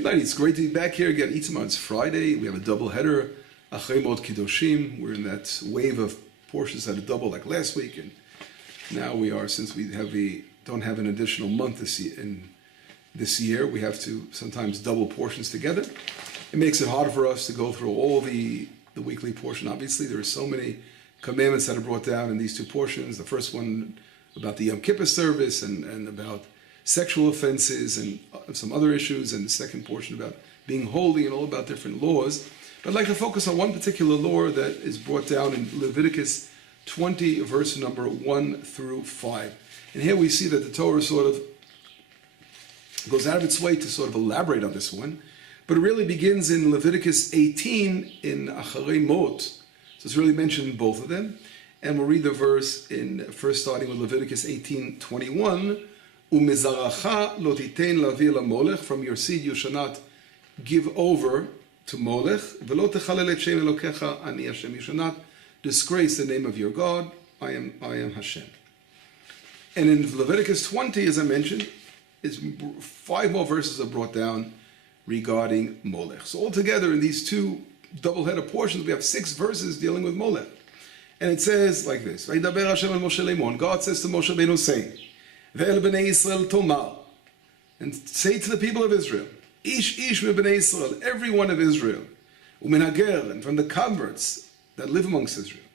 everybody. It's great to be back here again. Itzma, it's Friday. We have a double header. Acharay kidoshim. We're in that wave of portions that are double like last week, and now we are, since we don't have an additional month this year, we have to sometimes double portions together. It makes it harder for us to go through all the weekly portion. Obviously, there are so many commandments that are brought down in these two portions. The first one about the Yom Kippur service and about sexual offenses and some other issues, and the second portion about being holy and all about different laws. But I'd like to focus on one particular law that is brought down in Leviticus 20, verse number 1 through 5. And here we see that the Torah sort of goes out of its way to sort of elaborate on this one. But it really begins in Leviticus 18 in Acharay Mot. So it's really mentioned in both of them. And we'll read the verse first starting with Leviticus 18:21. Umezaracha lo titein lavi la Molech, from your seed you shall not give over to Molech. Velo techalel et shem Elokecha ani Hashem. You shall not disgrace the name of your God. I am Hashem. And in Leviticus 20, as I mentioned, 5 more verses are brought down regarding Molech. So altogether in these two double-headed portions, we have 6 verses dealing with Molech. And it says like this: Vaydaber Hashem el Moshe lemon. God says to Moshe Rabbeinu, saying, Ve'el bnei Yisrael tomar, and say to the people of Israel, Ish me bnei Yisrael, every one of Israel, umin hager, and from the converts that live amongst Israel,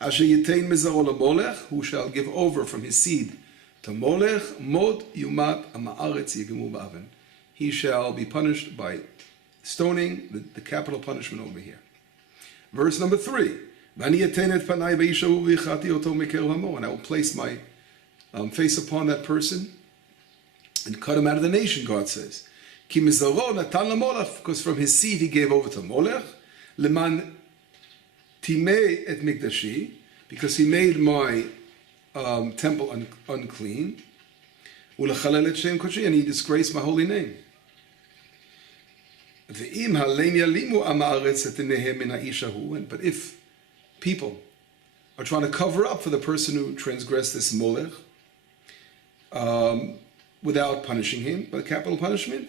asher yitein mizaro Molech, who shall give over from his seed to Molech, mod yumat amaaretz yigemu ba'aven. He shall be punished by stoning, the capital punishment over here. Verse number 3. And I will place my face upon that person and cut him out of the nation, God says. Because from his seed he gave over to Molech, leman timei et mikdashi, because he made my temple unclean, and he disgraced my holy name. But if people are trying to cover up for the person who transgressed this Molech without punishing him by capital punishment,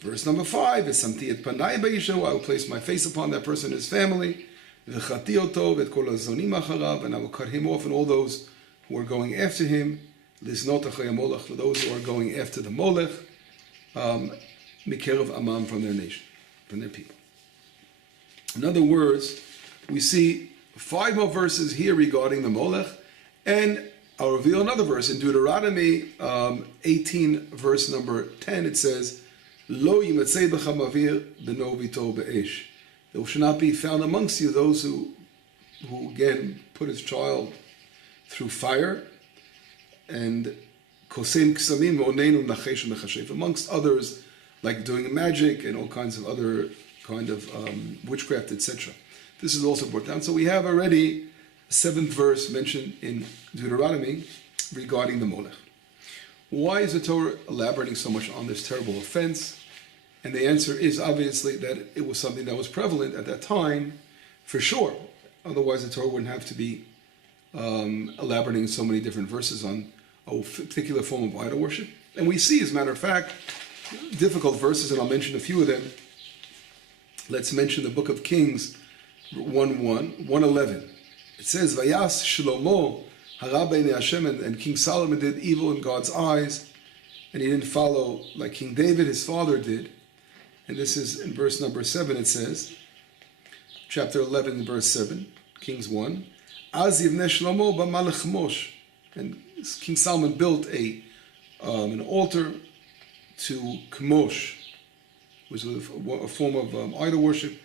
verse number 5 is I will place my face upon that person and his family, and I will cut him off and all those who are going after him, for those who are going after the Molech, Mikerev Amam, from their nation, from their people. In other words, we see 5 more verses here regarding the Molech, and I'll reveal another verse in Deuteronomy 18, verse number 10. It says, Lo yimatzei b'cha mavir b'no v'ito be'esh. There shall not be found amongst you those who again put his child through fire, and kosem ksamim v'onenu nachesh mechashev, amongst others, like doing magic and all kinds of other kind of witchcraft, etc. This is also brought down. So we have already a 7th verse mentioned in Deuteronomy regarding the Molech. Why is the Torah elaborating so much on this terrible offense? And the answer is obviously that it was something that was prevalent at that time, for sure. Otherwise the Torah wouldn't have to be elaborating so many different verses on a particular form of idol worship. And we see, as a matter of fact, difficult verses, and I'll mention a few of them. Let's mention the book of Kings 1:11. It says, Vayas Shlomo hara b'nei Hashem, and King Solomon did evil in God's eyes, and he didn't follow like King David, his father, did. And this is in verse number 7, it says, chapter 11, verse 7, Kings 1, Az yivneh Shlomo b'malech Mosh, and King Solomon built an altar to Kemosh, which was a form of idol worship.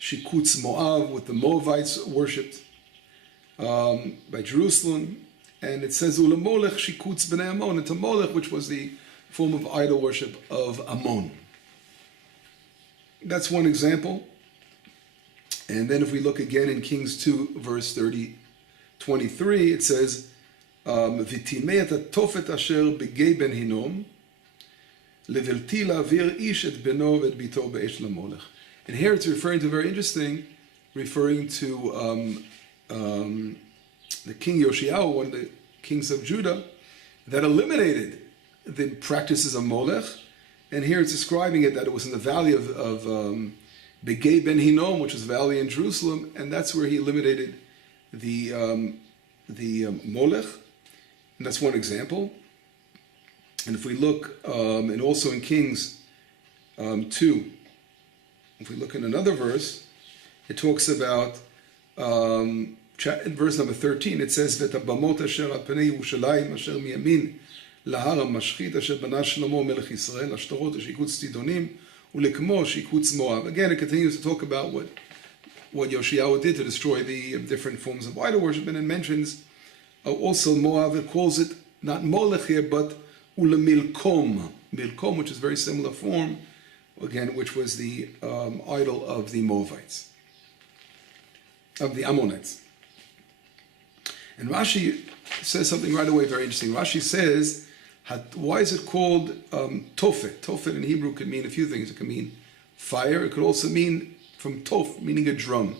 Shikutz Moab, what the Moabites worshipped by Jerusalem. And it says, Ula Molech Shikutz B'nei Ammon, and to Molech, which was the form of idol worship of Ammon. That's one example. And then if we look again in Kings 2, verse 23, it says, V'timei et atofet asher b'gei ben Hinnom, levelti la'avir ish et beno v'et bito be'esh lamolech. And here it's referring to, very interesting, referring to the king Yoshiyahu, one of the kings of Judah, that eliminated the practices of Molech And here it's describing it that it was in the valley of Begay Ben Hinnom, which is a valley in Jerusalem, and that's where he eliminated the Molech, and that's one example. And if we look, and also in Kings 2, if we look in another verse, it talks about, in verse number 13, it says, "V'tabamot asher al pnei Yerushalayim asher miyamin lahar hamashchit asher bana Shlomo melech Yisrael ashtorot shikutz Tidonim ulekmo shikutz Moab." Again, it continues to talk about what Yoshiyahu did to destroy the different forms of idol worship, and it mentions also Moab. It calls it not Molech here, but ulemilkom, milkom, which is a very similar form, again, which was the idol of the Moabites, of the Ammonites. And Rashi says something right away very interesting. Rashi says, why is it called Tofet? Tofet in Hebrew could mean a few things. It could mean fire. It could also mean from Tof, meaning a drum.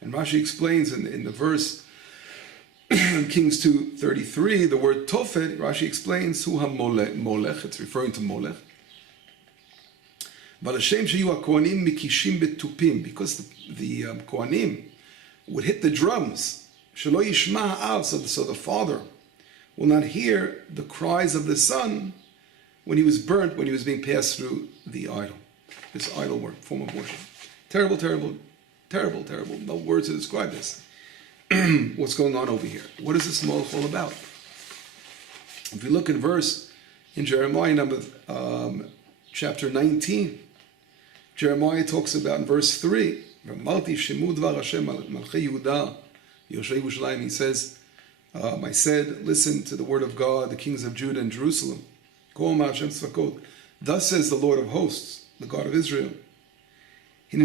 And Rashi explains in the verse, in Kings 2:33, the word Tofet, Rashi explains, Hu ha-molech, it's referring to Molech. But Hashem sheyu ha-kohanim mikishim betupim, because the Kohanim would hit the drums, shelo yishma ha'av, so the father will not hear the cries of the son when he was burnt, when he was being passed through the idol, this idol form of worship. Terrible, terrible, terrible, terrible. No words to describe this. What's going on over here? What is this Molech all about? If we look in Jeremiah chapter 19, Jeremiah talks about in verse 3, he says, I said, listen to the word of God, the kings of Judah and Jerusalem. Thus says the Lord of hosts, the God of Israel, I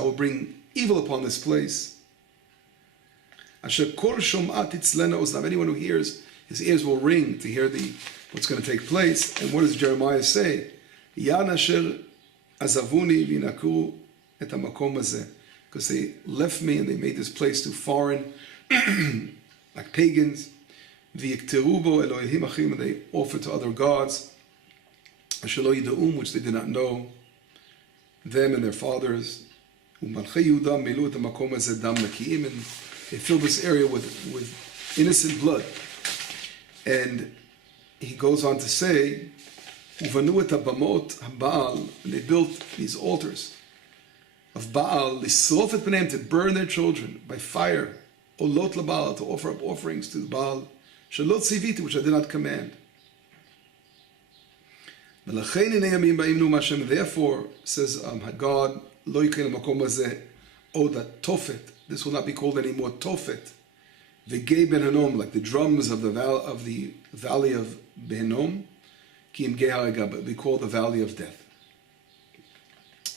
will bring evil upon this place. Anyone who hears, his ears will ring to hear what's going to take place. And what does Jeremiah say? Because they left me and they made this place too foreign, like pagans. And they offered to other gods, which they did not know, them and their fathers. And they filled this area with innocent blood. And he goes on to say, and they built these altars of Baal, to burn their children by fire, olot laBaal, to offer up offerings to Baal, shalot tziviti, which I did not command. Therefore, says God, lo yikra lamakom hazeh od Tofet. This will not be called anymore Tofet. V'gei ben Hinnom, like the drums of the valley of Ben Hinnom, ki im gei haragah, but we call the valley of death.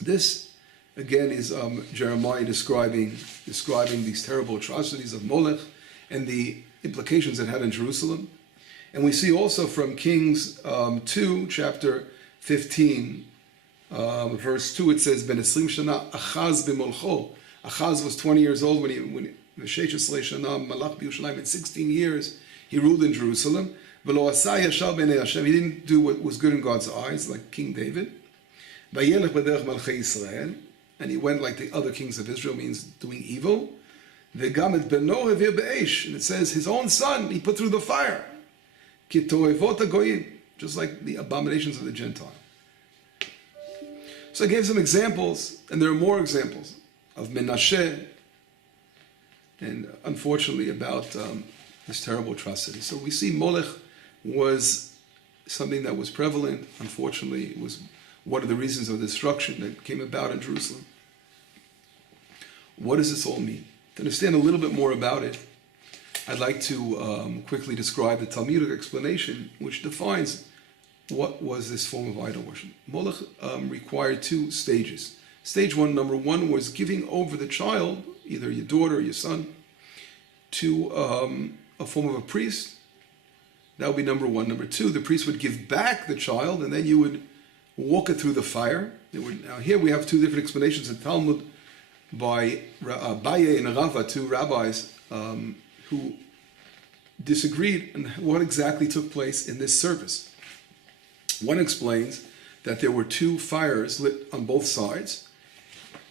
This again is Jeremiah describing these terrible atrocities of Molech and the implications it had in Jerusalem. And we see also from Kings 2, chapter 15, verse 2, it says, Ben Esrim Shana Achaz b'molcho. Achaz was 20 years old when V'sheish Shana Malach b'Yerushalayim, in 16 years he ruled in Jerusalem. V'lo asa yashar b'nei Hashem. He didn't do what was good in God's eyes, like King David. V'yelech b'derech malchei Yisrael. And he went like the other kings of Israel, means doing evil. V'gam et beno hevir be'esh. And it says his own son he put through the fire. Ki to'evot hagoyim, just like the abominations of the Gentile. So I gave some examples, and there are more examples of Menashe, and unfortunately about this terrible atrocity. So we see Molech was something that was prevalent. Unfortunately, it was one of the reasons of destruction that came about in Jerusalem. What does this all mean? To understand a little bit more about it, I'd like to quickly describe the Talmudic explanation, which defines what was this form of idol worship. Molech required two stages. Stage one, number one, was giving over the child, either your daughter or your son, to a form of a priest. That would be number one. Number two, the priest would give back the child, and then you would walk it through the fire. Now here we have two different explanations in Talmud by Abaye and Rava, two rabbis who disagreed on what exactly took place in this service. One explains that there were two fires lit on both sides,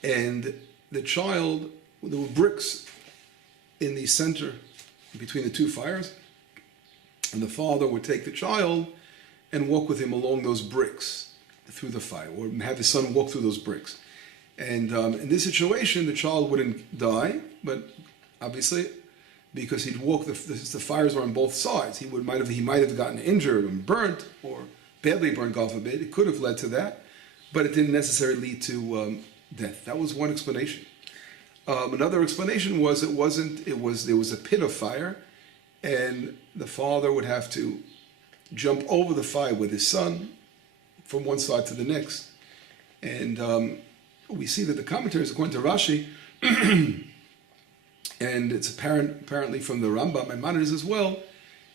and the child, there were bricks in the center between the two fires, and the father would take the child and walk with him along those bricks through the fire, or have his son walk through those bricks. And in this situation, the child wouldn't die, but obviously, because he'd walk, the fires were on both sides. He might have gotten injured and burnt, or badly burnt, God forbid. It could have led to that, but it didn't necessarily lead to death. That was one explanation. Another explanation was there was a pit of fire, and the father would have to jump over the fire with his son from one side to the next. And we see that the commentaries, according to Rashi, and it's apparently from the Rambam, Maimonides as well,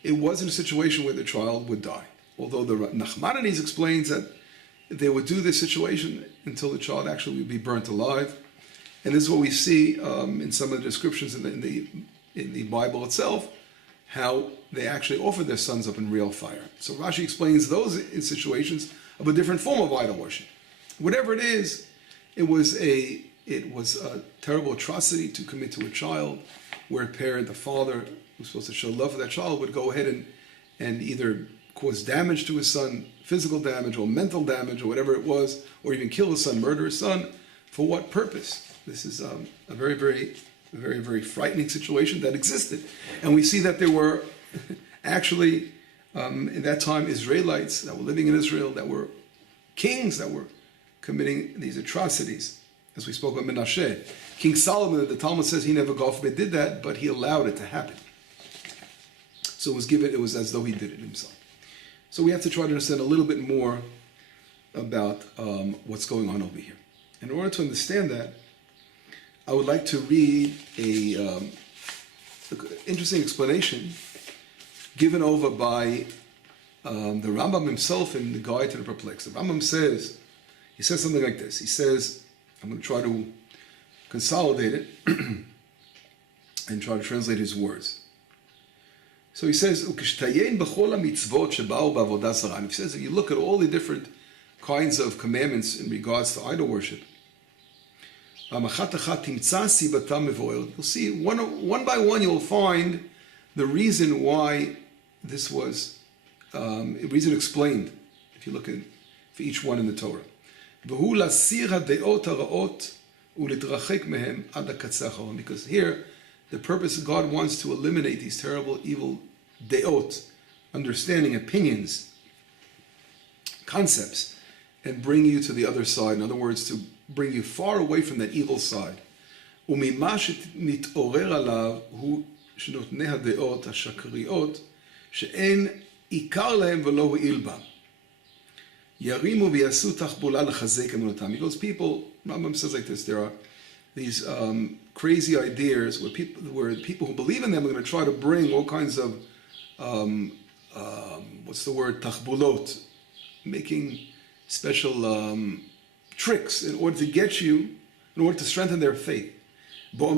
it wasn't a situation where the child would die. Although the Nachmanides explains that they would do this situation until the child actually would be burnt alive. And this is what we see in some of the descriptions in the Bible itself, how they actually offered their sons up in real fire. So Rashi explains those in situations of a different form of idol worship. Whatever it is, it was a terrible atrocity to commit to a child, where a parent, the father, who's supposed to show love for that child, would go ahead and either cause damage to his son, physical damage or mental damage or whatever it was, or even kill his son, murder his son. For what purpose? This is a very, very, very, very frightening situation that existed. And we see that there were actually, in that time, Israelites that were living in Israel, that were kings that were committing these atrocities. As we spoke about Menashe. King Solomon, the Talmud says he never, God forbid, did that, but he allowed it to happen. So it was as though he did it himself. So we have to try to understand a little bit more about what's going on over here. In order to understand that, I would like to read an interesting explanation given over by the Rambam himself in the Guide to the Perplexed. The Rambam says, he says something like this. He says, I'm going to try to consolidate it and try to translate his words. So he says, and he says, if you look at all the different kinds of commandments in regards to idol worship, you'll see one by one you'll find the reason why this was, reason explained, if you look at for each one in the Torah. Because here, the purpose God wants to eliminate these terrible, evil deot, understanding, opinions, concepts, and bring you to the other side. In other words, to bring you far away from that evil side. Because people, Rambam says like this, there are these crazy ideas where people who believe in them are going to try to bring all kinds of, tachbulot, making special tricks in order to get you, in order to strengthen their faith. In other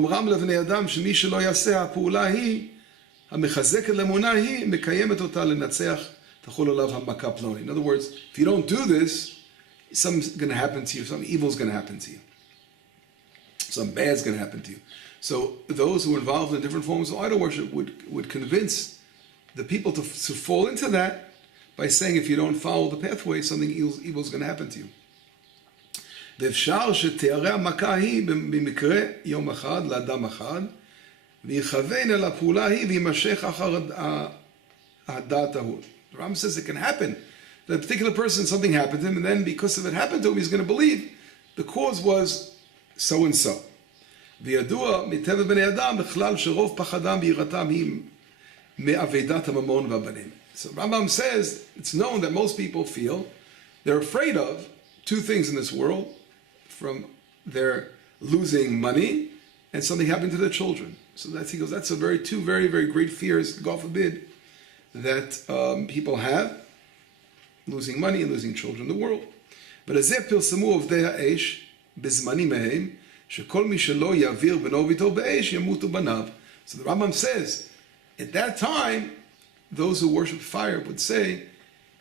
words, if you don't do this, something's going to happen to you, some evil's going to happen to you. Some bad's going to happen to you. So those who are involved in different forms of idol worship would convince the people to fall into that by saying, if you don't follow the pathway, something evil's going to happen to you. ואפשר שתיארי המכה היא במקרה יום אחד לאדם אחד, ויכוון אל הפעולה היא וימשך אחר הדעת ההוא. The Rambam says it can happen. That a particular person, something happened to him, and then because of it happened to him, he's going to believe the cause was so and so. וידוע מטבע בני אדם בכלל שרוב פחדם ויראתם היא מאבדת הממון והבנים. So Rambam says it's known that most people feel they're afraid of two things in this world, from their losing money and something happening to their children. So he goes, that's two very, very great fears, God forbid, that people have, losing money and losing children in the world. But as פרסמו עובדי האש בזמנים מהם, שכל מי שלא יעביר בנו וביתו באש ימותו בניו. So the Rambam says, at that time, those who worship fire would say,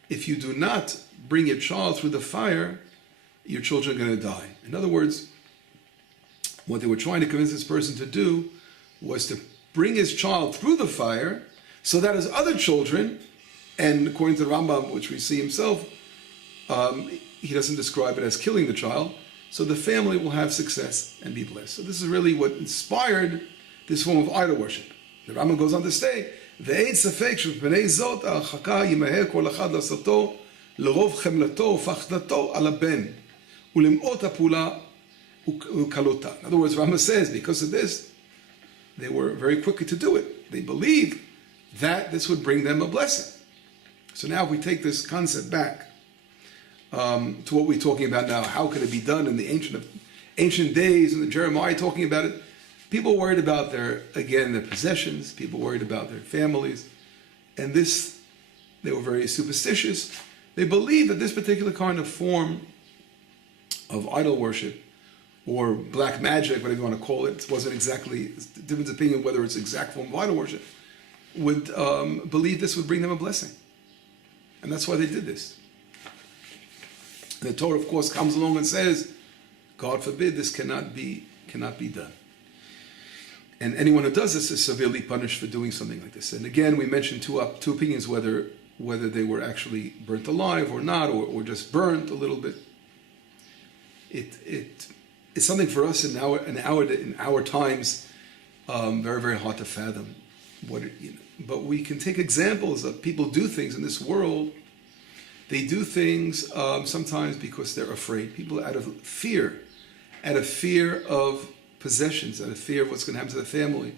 if you do not bring your child through the fire, your children are going to die. In other words, what they were trying to convince this person to do was to bring his child through the fire so that his other children, and according to the Rambam, which we see himself, he doesn't describe it as killing the child, so the family will have success and be blessed. So this is really what inspired this form of idol worship. The Rambam goes on to say, "Ve'ein safek shebnei zot ha'archaka yimaher kol echad lasato l'rov chemlato u'fachdato al haben u'lim'ot ha'pula u'kalota." In other words, Rambam says, because of this, they were very quick to do it. They believed that this would bring them a blessing. So now if we take this concept back to what we're talking about now, how could it be done in the ancient days, and the Jeremiah talking about it? People worried about their possessions, people worried about their families, and they were very superstitious. They believed that this particular kind of form of idol worship, or black magic, whatever you want to call it, wasn't exactly, different opinion whether it's exact form of idol worship, would believe this would bring them a blessing. And that's why they did this. The Torah, of course, comes along and says, God forbid, this cannot be done. And anyone who does this is severely punished for doing something like this. And again, we mentioned two opinions, whether they were actually burnt alive or not, or just burnt a little bit. It's something for us in our times, very, very hard to fathom. But we can take examples of people do things in this world. They do things sometimes because they're afraid. People out of fear of possessions, out of fear of what's going to happen to the family.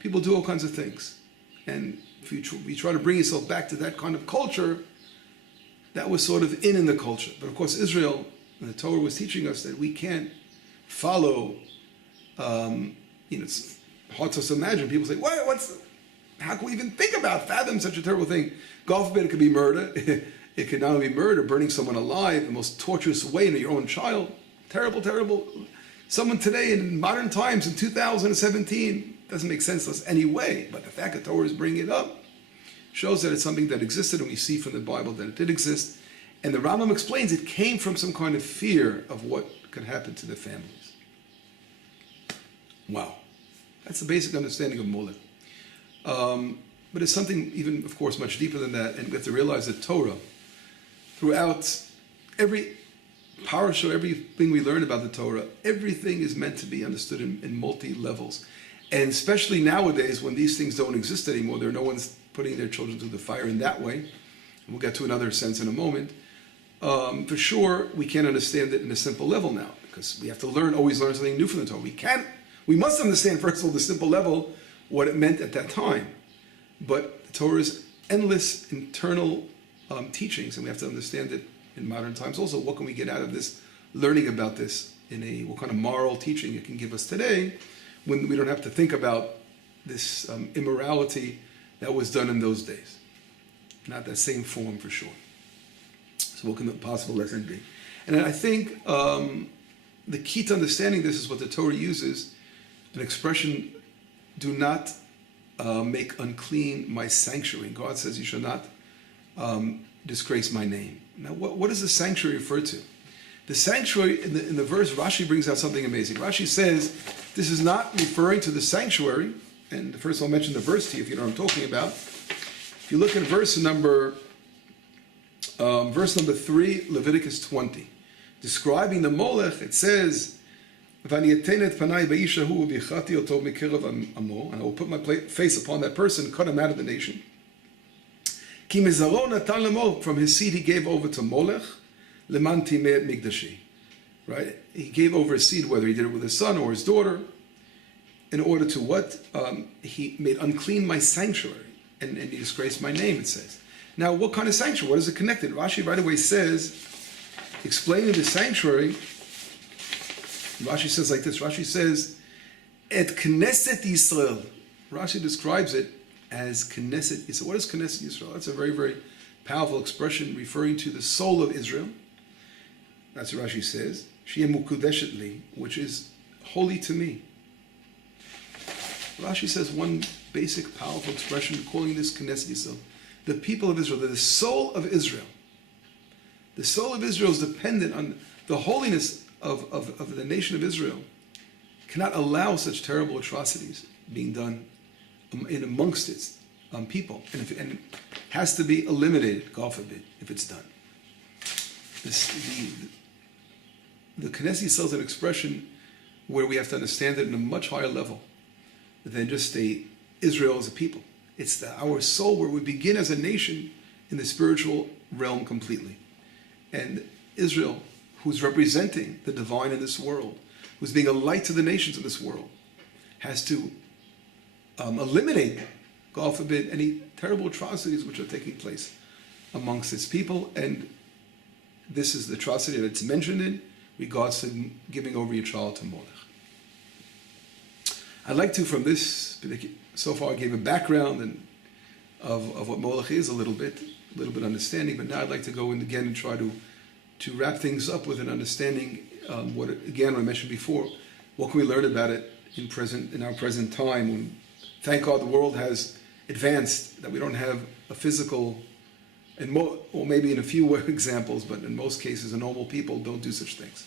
People do all kinds of things. And if you try to bring yourself back to that kind of culture, that was sort of in the culture. But of course, Israel, and the Torah was teaching us that we can't follow, it's hard to imagine. People say, how can we even think about, fathom such a terrible thing? God forbid, it could be murder. It could not only be murder, burning someone alive, the most torturous way in your own child. Terrible, terrible. Someone today in modern times, in 2017, doesn't make sense to us anyway, but the fact that Torah is bringing it up shows that it's something that existed, and we see from the Bible that it did exist. And the Rambam explains it came from some kind of fear of what could happen to the families. Wow. That's the basic understanding of Molech. But it's something even, of course, much deeper than that, and we have to realize that Torah, throughout every parasha, everything we learn about the Torah, everything is meant to be understood in multi-levels. And especially nowadays, when these things don't exist anymore, no one's putting their children through the fire in that way. And we'll get to another sense in a moment. For sure, we can't understand it in a simple level now, because we have to always learn something new from the Torah. We must understand, first of all, the simple level, what it meant at that time. But the Torah's endless internal teachings, and we have to understand it in modern times also. What can we get out of this, learning about this, what kind of moral teaching it can give us today, when we don't have to think about this immorality that was done in those days. Not that same form for sure. So what can the possible lesson be? And I think the key to understanding this is what the Torah uses, an expression, do not make unclean my sanctuary. God says you shall not disgrace my name. Now, what does the sanctuary refer to? The sanctuary, in the verse, Rashi brings out something amazing. Rashi says this is not referring to the sanctuary, and first I'll mention the verse to you if you know what I'm talking about. If you look at verse number 3, Leviticus 20, describing the Molech, it says, and I will put my face upon that person, cut him out of the nation. From his seed he gave over to Molech, leman timeet migdashi. Right? He gave over his seed, whether he did it with his son or his daughter, in order to what? He made unclean my sanctuary, and he disgraced my name, it says. Now, what kind of sanctuary? What is it connected? Rashi right away says, explaining the sanctuary, Rashi says like this. Rashi says, Et Knesset Yisrael. Rashi describes it as Knesset Yisrael. What is Knesset Yisrael? That's a very, very powerful expression referring to the soul of Israel. That's what Rashi says. Sheyeh mukudeshet li, which is holy to me. Rashi says one basic, powerful expression calling this Knesset Yisrael. The people of Israel, the soul of Israel. The soul of Israel is dependent on the holiness of the nation of Israel. Cannot allow such terrible atrocities being done in amongst its people, and it has to be eliminated, God forbid, if it's done. The Knesset Yisrael is an expression where we have to understand it in a much higher level than just Israel as a people. It's our soul where we begin as a nation in the spiritual realm completely. And Israel, who's representing the divine in this world, who's being a light to the nations of this world, has to eliminate, God forbid, any terrible atrocities which are taking place amongst its people. And this is the atrocity that it's mentioned in regards to giving over your child to Molech. I'd like to, from this, so far I gave a background of what Molech is a little bit understanding, but now I'd like to go in again and try to wrap things up with an understanding, what I mentioned before, what can we learn about it in our present time, when, thank God, the world has advanced, that we don't have a physical, or maybe in a few examples, but in most cases, the normal people don't do such things.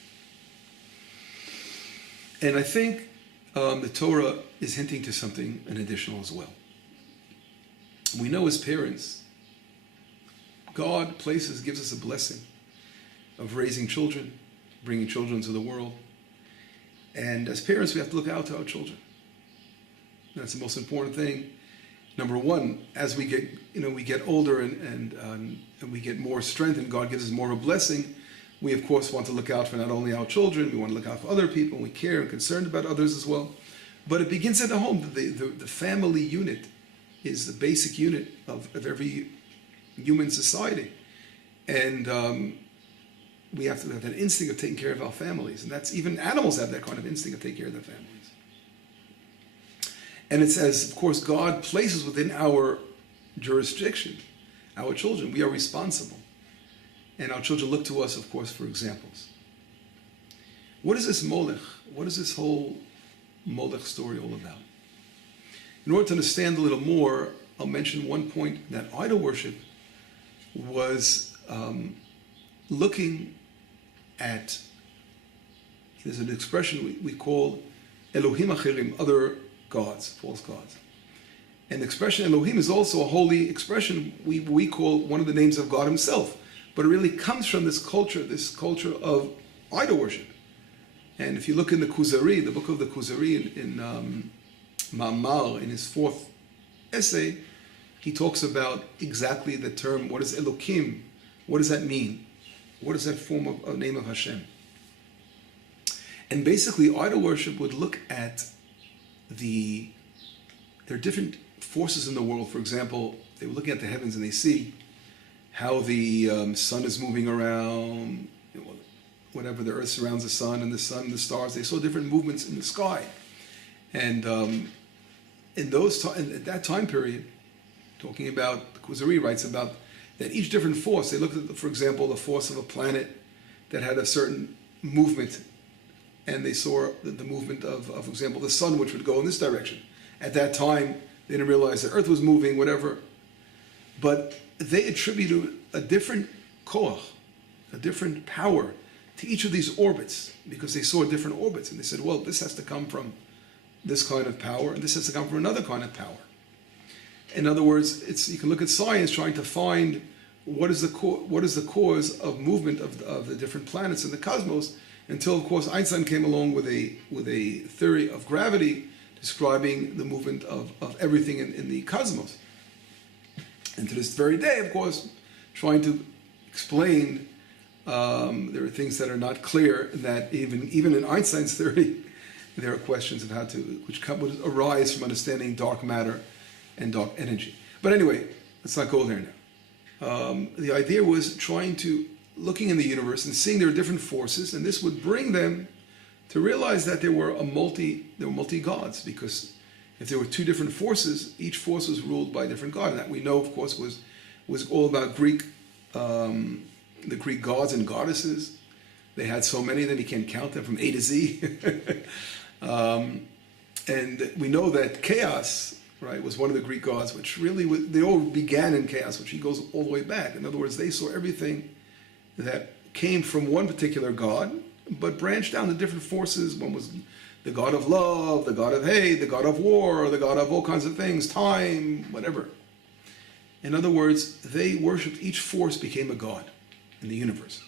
And I think the Torah is hinting to something an additional as well. We know as parents, God gives us a blessing of raising children, bringing children to the world. And as parents, we have to look out to our children. That's the most important thing. Number one, as we get older and we get more strength, and God gives us more of a blessing, we of course want to look out for not only our children, we want to look out for other people, and we care and concerned about others as well. But it begins at the home. The family unit is the basic unit of every human society. And we have to have that instinct of taking care of our families. And that's, even animals have that kind of instinct of taking care of their families. And it says, of course, God places within our jurisdiction our children. We are responsible. And our children look to us, of course, for examples. What is this Molech? What is this whole Molech story all about? In order to understand a little more, I'll mention one point, that idol worship was looking at, there's an expression we call Elohim Acherim, other gods, false gods. And the expression Elohim is also a holy expression we call one of the names of God himself. But it really comes from this culture of idol worship. And if you look in the Kuzari, the book of the Kuzari in Ma'amar, in his fourth essay, he talks about exactly the term, what is Elohim? What does that mean? What is that form of a name of Hashem? And basically, idol worship would look at there are different forces in the world. For example, they were looking at the heavens and they see how the sun is moving around, whatever, the earth surrounds the sun and the stars. They saw different movements in the sky. And at that time period, talking about, the Kuzari writes about that each different force, they looked at, for example, the force of a planet that had a certain movement, and they saw the movement of, for example, the sun, which would go in this direction. At that time, they didn't realize the earth was moving, whatever. But they attributed a different koach, a different power to each of these orbits, because they saw different orbits. And they said, well, this has to come from this kind of power, and this has to come from another kind of power. In other words, you can look at science trying to find what is the cause of movement of the different planets in the cosmos, until, of course, Einstein came along with a theory of gravity describing the movement of everything in the cosmos. And to this very day, of course, trying to explain, there are things that are not clear, that even in Einstein's theory, there are questions of which would arise from understanding dark matter and dark energy. But anyway, let's not go there now. The idea was looking in the universe and seeing there are different forces, and this would bring them to realize that there were multi gods, because if there were two different forces, each force was ruled by a different god. And that we know, of course, was all about the Greek gods and goddesses. They had so many that you can't count them from A to Z. And we know that chaos, right, was one of the Greek gods, which really they all began in chaos, which he goes all the way back. In other words, they saw everything that came from one particular god, but branched down to different forces. One was the god of love, the god of hate, the god of war, the god of all kinds of things, time, whatever. In other words, they worshipped, each force became a god in the universe.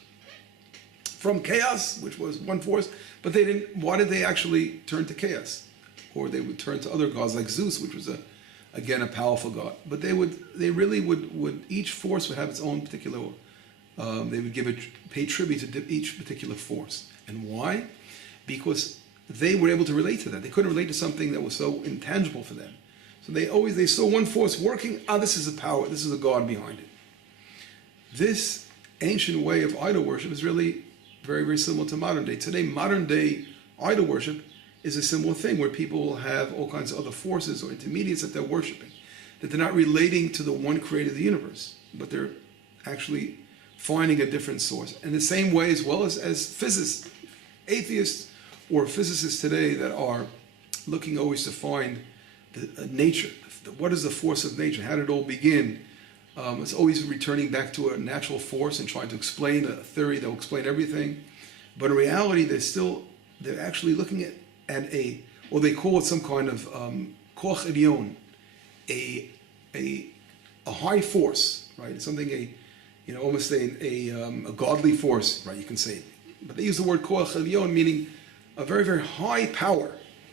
From chaos, which was one force, but they didn't, why did they actually turn to chaos? Or they would turn to other gods like Zeus, which was again a powerful god. But they really would each force would have its own particular, they would pay tribute to each particular force. And why? Because they were able to relate to that. They couldn't relate to something that was so intangible for them. So they saw one force working, this is a power, this is a god behind it. This ancient way of idol worship is really very, very similar to modern day. Today, modern day idol worship is a similar thing where people will have all kinds of other forces or intermediates that they're worshiping, that they're not relating to the one creator of the universe, but they're actually finding a different source. And the same way as well as physicists, atheists, or physicists today that are looking always to find nature. What is the force of nature? How did it all begin? It's always returning back to a natural force and trying to explain a theory that will explain everything. But in reality, they're actually looking at or they call it some kind of koach elyon, a high force, right? It's something almost a godly force, right? You can say, but they use the word koach elyon, meaning a very, very high power,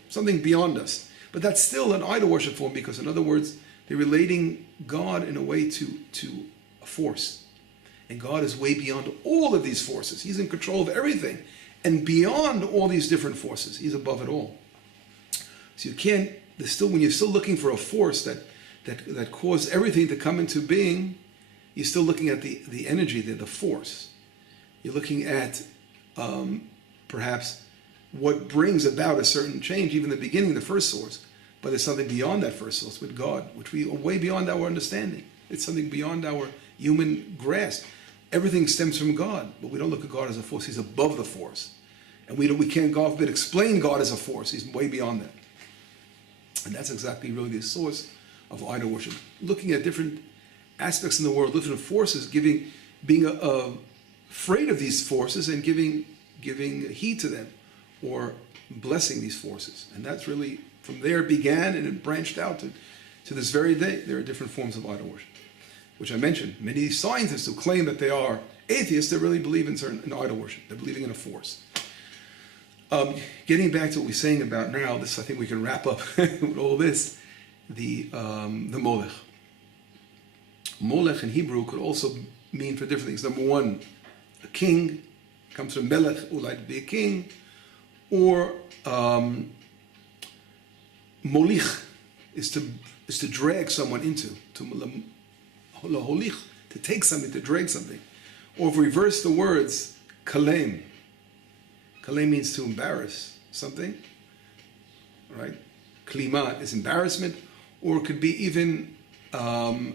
something beyond us. But that's still an idol worship form because, in other words, they're relating God in a way to a force. And God is way beyond all of these forces. He's in control of everything. And beyond all these different forces, He's above it all. So when you're still looking for a force that caused everything to come into being, you're still looking at the energy, the force. You're looking at perhaps what brings about a certain change, even the beginning, the first source. But there's something beyond that first source with God, which we are way beyond our understanding. It's something beyond our human grasp. Everything stems from God, but we don't look at God as a force. He's above the force. And we can't, God forbid, explain God as a force. He's way beyond that. And that's exactly really the source of idol worship. Looking at different aspects in the world, different forces, being afraid of these forces and giving heed to them, or blessing these forces. And that's really, from there it began, and it branched out to this very day. There are different forms of idol worship, which I mentioned. Many scientists who claim that they are atheists, they really believe in idol worship. They're believing in a force. Getting back to what we're saying about now, I think we can wrap up with all this, the Molech. Molech in Hebrew could also mean for different things. Number one, a king, comes from Melech, who like to be a king, or Molich is to drag someone into, to take something, to drag something. Or if we reverse the words, kalem. Kalem means to embarrass something, right? Klima is embarrassment, or it could be even, kalem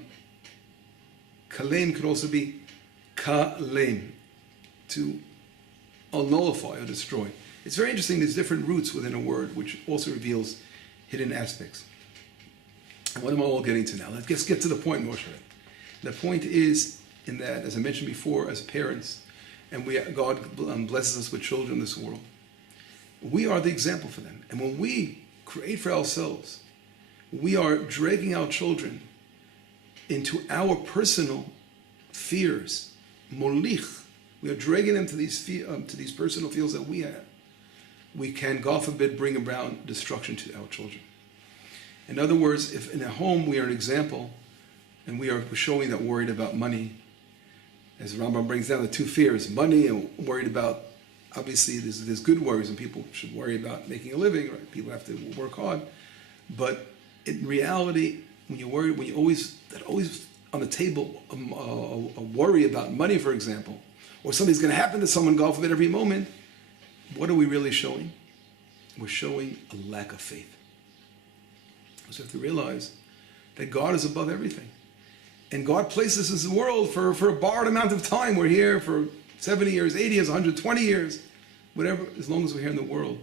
could also be kalem, to nullify or destroy. It's very interesting, there's different roots within a word, which also reveals hidden aspects. And what am I all getting to now? Let's get to the point, Moshe. The point is, in that, as I mentioned before, as parents, and God blesses us with children in this world, we are the example for them. And when we create for ourselves, we are dragging our children into our personal fears, molich. We are dragging them to these personal fears that we have. We can, God forbid, bring about destruction to our children. In other words, if in a home we are an example, and we are showing that worried about money, as Rambam brings down the two fears, money and worried about, obviously there's good worries, and people should worry about making a living, right? People have to work hard. But in reality, when you worry, when you always on the table, a worry about money, for example, or something's going to happen to someone, God forbid, every moment, what are we really showing? We're showing a lack of faith. So you have to realize that God is above everything. And God places us in the world for a borrowed amount of time. We're here for 70 years, 80 years, 120 years, whatever, as long as we're here in the world.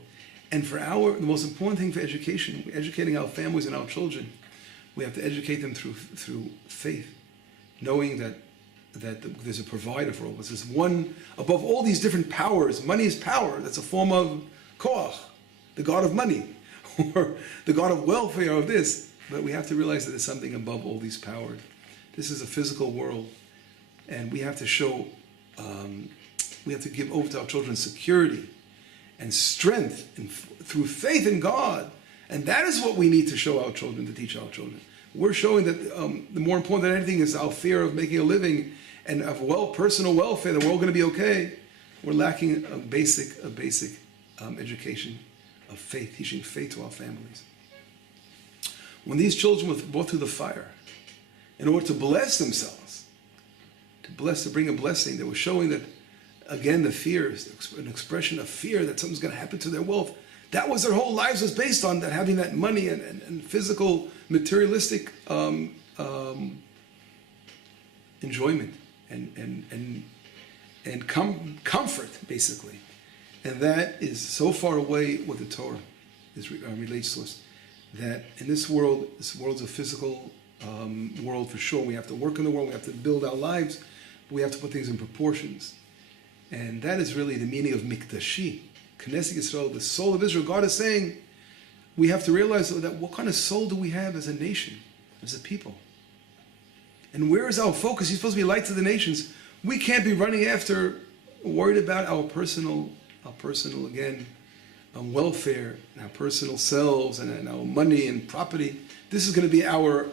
And the most important thing for education, educating our families and our children, we have to educate them through faith, knowing that there's a provider for all of us. There's one above all these different powers. Money is power. That's a form of koach, the god of money, or the god of welfare, of this. But we have to realize that there's something above all these powers. This is a physical world, and we have to show, we have to give over to our children security and strength through faith in God. And that is what we need to show our children, to teach our children. We're showing that the more important than anything is our fear of making a living and of personal welfare, that we're all going to be okay. We're lacking a basic education of faith, teaching faith to our families. When these children were brought through the fire, in order to bless themselves, to bring a blessing, they were showing that, again, the fear is an expression of fear that something's going to happen to their wealth. That was their whole lives was based on, that having that money and physical, materialistic enjoyment and comfort, basically. And that is so far away what the Torah relates to us. That in this world's a physical world for sure. We have to work in the world, we have to build our lives, but we have to put things in proportions. And that is really the meaning of Mikdashi, Knesset Yisrael, the soul of Israel. God is saying, we have to realize that what kind of soul do we have as a nation, as a people? And where is our focus? He's supposed to be light to the nations. We can't be running after, worried about our personal again, welfare, and our personal selves, and our money and property. This is going to be our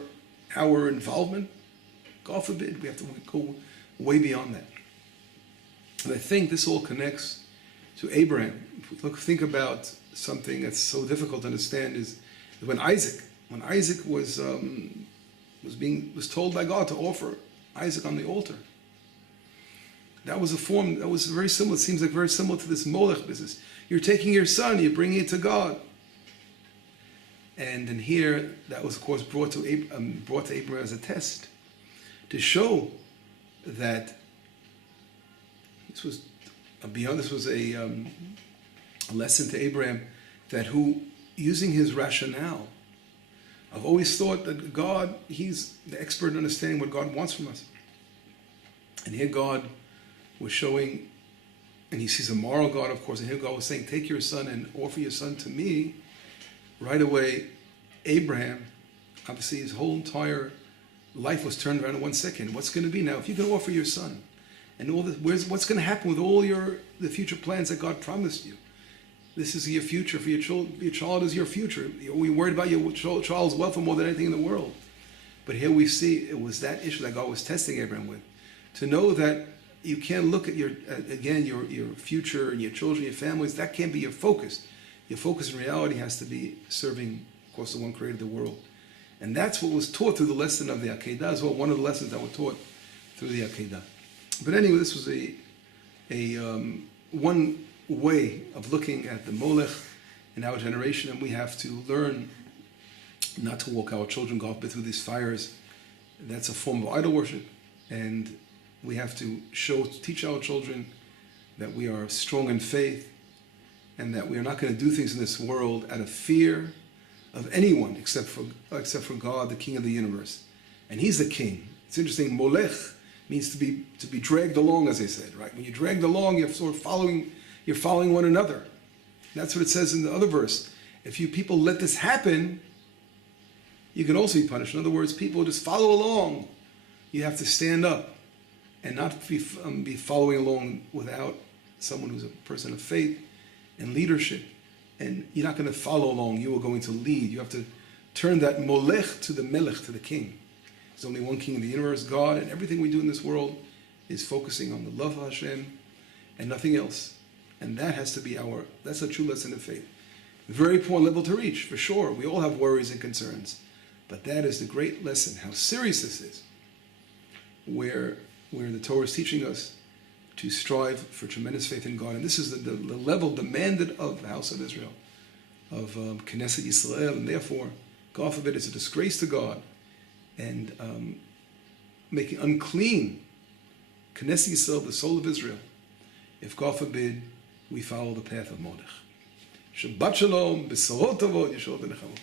involvement. God forbid, we have to go way beyond that. And I think this all connects to Abraham. If we think about something that's so difficult to understand, is when Isaac was told by God to offer Isaac on the altar. That was a form that was very similar. It seems like very similar to this Molech business. You're taking your son, you're bringing it to God. And then here, that was of course brought to Abraham as a test to show that this was a lesson to Abraham, that who, using his rationale, I've always thought that God, he's the expert in understanding what God wants from us. And here God was showing, and he sees a moral God, of course, and here God was saying, take your son and offer your son to me. Right away, Abraham, obviously his whole entire life was turned around in 1 second. What's going to be now? If you can offer your son, and all this, what's going to happen with all the future plans that God promised you? This is your future for your child. Your child is your future. We're worried about your child's welfare more than anything in the world. But here we see it was that issue that God was testing Abraham with, to know that you can't look at your future and your children, your families. That can't be your focus. Your focus in reality has to be serving, of course, the one created the world. And that's what was taught through the lesson of the Akedah as well. One of the lessons that were taught through the Akedah. But anyway, this was one way of looking at the Molech in our generation, and we have to learn not to walk our children through these fires. That's a form of idol worship, and we have to teach our children that we are strong in faith, and that we are not going to do things in this world out of fear of anyone except for God, the King of the universe, and He's the King. It's interesting. Molech means to be dragged along, as they said, right? When you're dragged along, you're sort of following one another. That's what it says in the other verse. If you people let this happen, you can also be punished. In other words, people just follow along. You have to stand up and not be following along without someone who's a person of faith and leadership. And you're not going to follow along. You are going to lead. You have to turn that Molech to the Melech, to the King. There's only one King in the universe, God, and everything we do in this world is focusing on the love of Hashem and nothing else. And that has to be that's a true lesson of faith. Very important level to reach, for sure. We all have worries and concerns. But that is the great lesson, how serious this is, where the Torah is teaching us to strive for tremendous faith in God. And this is the level demanded of the house of Israel, of Knesset Yisrael, and therefore, God forbid, it's a disgrace to God, and making unclean Knesset Yisrael, the soul of Israel, if God forbid, we follow the path of Molech. Shabbat Shalom, B'sorot Tovot, Yeshua V'nechamot.